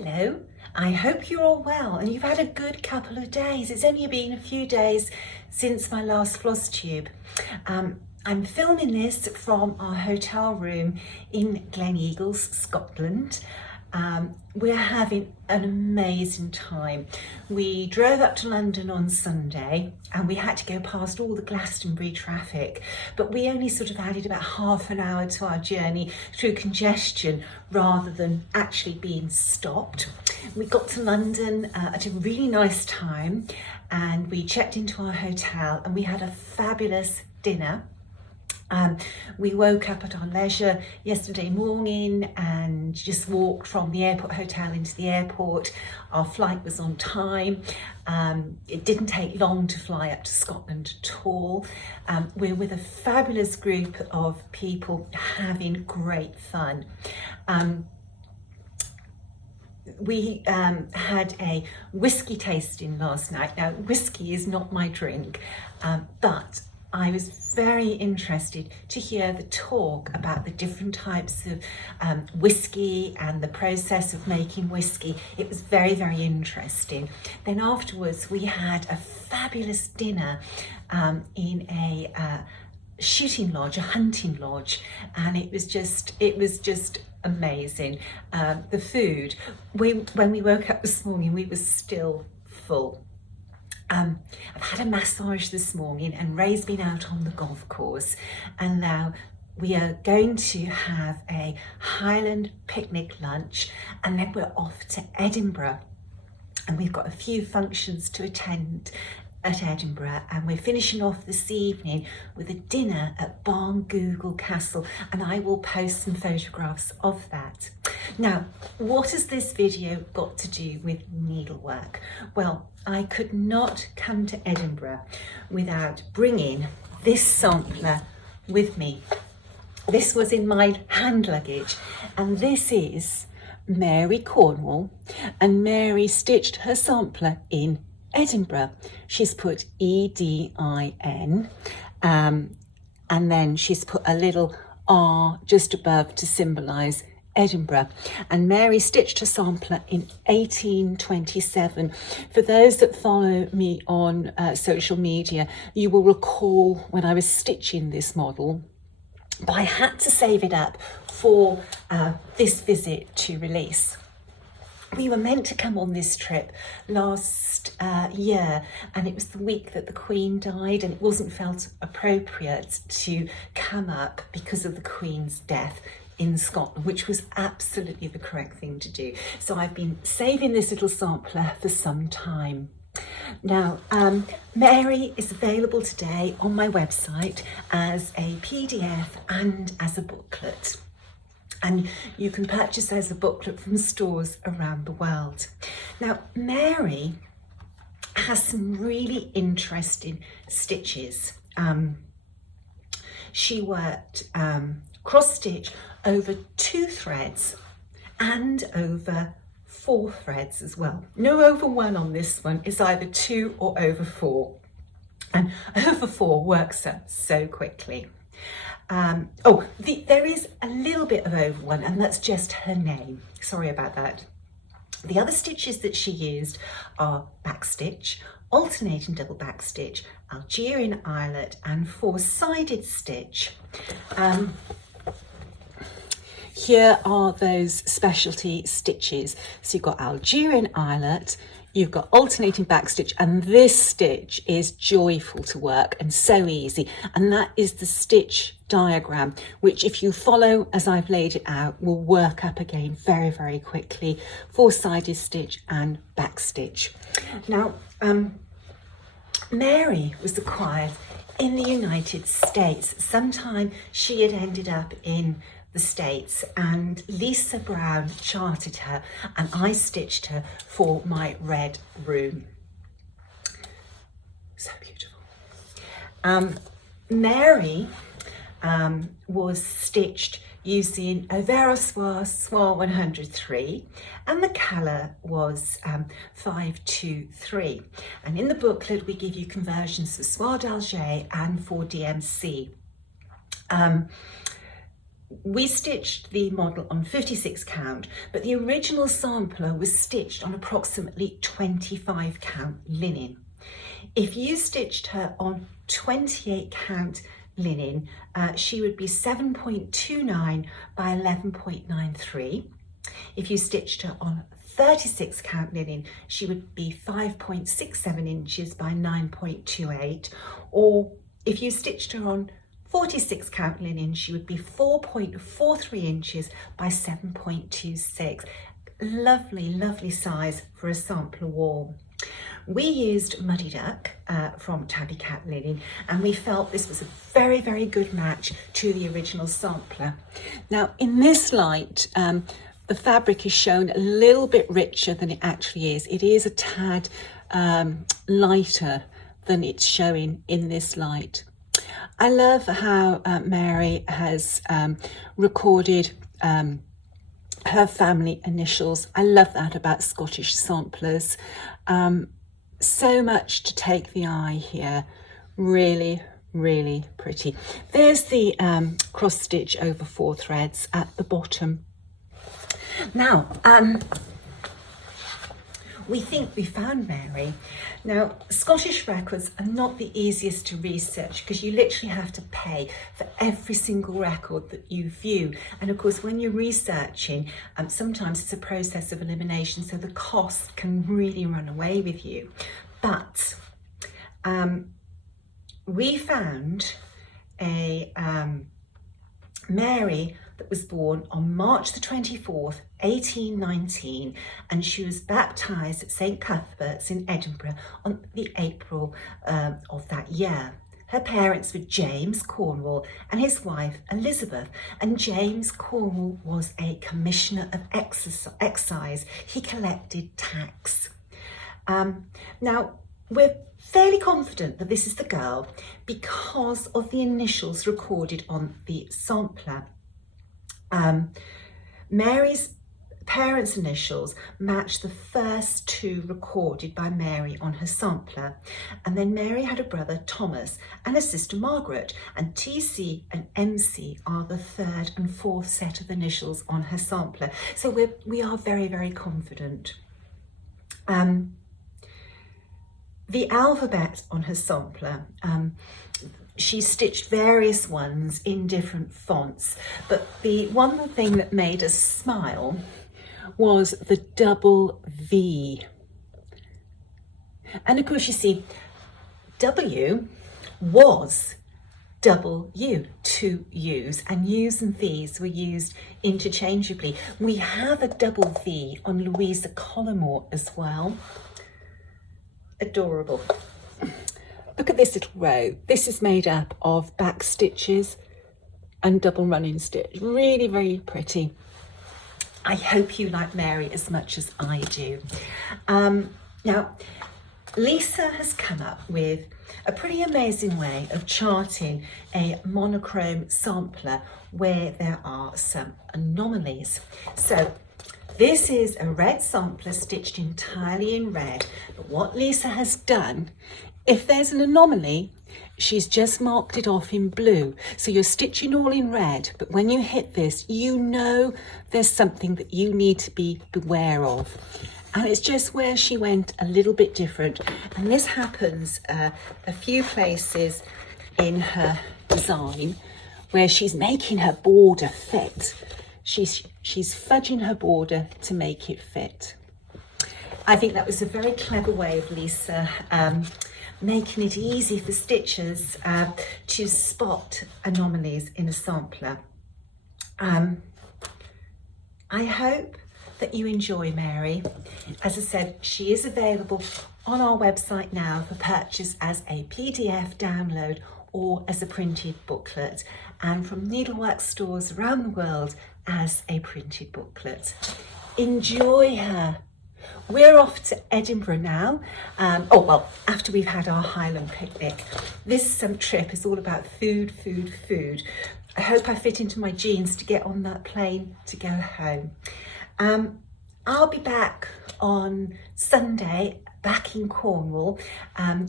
Hello, I hope you're all well and you've had a good couple of days. It's only been a few days since my last Flosstube. I'm filming this from our hotel room in Gleneagles, Scotland. We're having an amazing time. We drove up to London on Sunday and we had to go past all the Glastonbury traffic, but we only sort of added about half an hour to our journey through congestion rather than actually being stopped. We got to London at a really nice time and we checked into our hotel and we had a fabulous dinner. We woke up at our leisure yesterday morning and just walked from the airport hotel into the airport. Our flight was on time. It didn't take long to fly up to Scotland at all. We're with a fabulous group of people having great fun. We had a whiskey tasting last night. Now, whiskey is not my drink, but I was very interested to hear the talk about the different types of whiskey and the process of making whiskey. It was very, very interesting. Then afterwards we had a fabulous dinner in a shooting lodge, a hunting lodge, and it was just amazing. The food, when we woke up this morning, we were still full. I've had a massage this morning and Ray's been out on the golf course, and now we are going to have a Highland picnic lunch and then we're off to Edinburgh, and we've got a few functions to attend at Edinburgh, and we're finishing off this evening with a dinner at Barngoogle Castle, and I will post some photographs of that. Now, what has this video got to do with needlework? Well, I could not come to Edinburgh without bringing this sampler with me. This was in my hand luggage, and this is Mary Cornwall, and Mary stitched her sampler in Edinburgh. She's put EDIN, and then she's put a little R just above to symbolise Edinburgh. And Mary stitched her sampler in 1827. For those that follow me on social media, you will recall when I was stitching this model, but I had to save it up for this visit to release. We were meant to come on this trip last year, and it was the week that the Queen died, and it wasn't felt appropriate to come up because of the Queen's death in Scotland, which was absolutely the correct thing to do. So I've been saving this little sampler for some time. Now, Mary is available today on my website as a PDF and as a booklet. And you can purchase as a booklet from stores around the world. Now, Mary has some really interesting stitches. She worked cross stitch over 2 threads and over 4 threads as well. No over 1 on this one. It's either 2 or over 4. And over 4 works up so quickly. There is a little bit of over 1, and that's just her name. Sorry about that. The other stitches that she used are backstitch, alternating double backstitch, Algerian eyelet, and 4-sided stitch. Here are those specialty stitches. So you've got Algerian eyelet, you've got alternating backstitch, and this stitch is joyful to work and so easy. And that is the stitch diagram, which if you follow as I've laid it out, will work up again very, very quickly. 4-sided stitch and backstitch. Now, Mary was acquired in the United States. Sometime she had ended up in the States, and Lisa Brown charted her and I stitched her for my red room. So beautiful. Mary was stitched using a Verosoir Soir 103, and the colour was 523. And in the booklet we give you conversions for Soir d'Alger and for DMC. we stitched the model on 56 count, but the original sampler was stitched on approximately 25 count linen. If you stitched her on 28 count linen, she would be 7.29 by 11.93. If you stitched her on 36 count linen, she would be 5.67 inches by 9.28. Or if you stitched her on 46 count linen, she would be 4.43 inches by 7.26. Lovely, lovely size for a sampler wall. We used Muddy Duck from Tabby Cat Linen, and we felt this was a very, very good match to the original sampler. Now, in this light, the fabric is shown a little bit richer than it actually is. It is a tad lighter than it's showing in this light. I love how Mary has recorded her family initials. I love that about Scottish samplers. So much to take the eye here. Really, really pretty. There's the cross stitch over 4 threads at the bottom. Now, we think we found Mary. Now, Scottish records are not the easiest to research because you literally have to pay for every single record that you view. And of course, when you're researching, sometimes it's a process of elimination, so the cost can really run away with you. But we found a Mary that was born on March the 24th, 1819, and she was baptised at St Cuthbert's in Edinburgh on the April of that year. Her parents were James Cornwall and his wife Elizabeth, and James Cornwall was a commissioner of excise. He collected tax. Now, we're fairly confident that this is the girl because of the initials recorded on the sampler. Mary's parents' initials match the first 2 recorded by Mary on her sampler, and then Mary had a brother Thomas and a sister Margaret, and TC and MC are the 3rd and 4th set of initials on her sampler. So we are very, very confident. The alphabet on her sampler, she stitched various ones in different fonts, but the one thing that made us smile was the double V. And of course, you see, W was double U, 2 U's, and U's and V's were used interchangeably. We have a double V on Louisa Collymore as well. Adorable. Look at this little row. This is made up of back stitches and double running stitch. Really, very pretty. I hope you like Mary as much as I do. Now, Lisa has come up with a pretty amazing way of charting a monochrome sampler where there are some anomalies. So this is a red sampler stitched entirely in red, but what Lisa has done, if there's an anomaly, she's just marked it off in blue. So you're stitching all in red, but when you hit this, you know there's something that you need to be aware of. And it's just where she went a little bit different. And this happens a few places in her design where she's making her border fit. She's fudging her border to make it fit. I think that was a very clever way of Lisa making it easy for stitchers to spot anomalies in a sampler. I hope that you enjoy Mary. As I said, she is available on our website now for purchase as a PDF download or as a printed booklet, and from needlework stores around the world as a printed booklet. Enjoy her. We're off to Edinburgh now. After we've had our Highland picnic. This trip is all about food, food, food. I hope I fit into my jeans to get on that plane to go home. I'll be back on Sunday, back in Cornwall,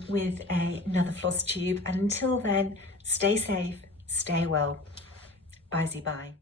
with another Flosstube. And until then, stay safe, stay well. Bye-bye.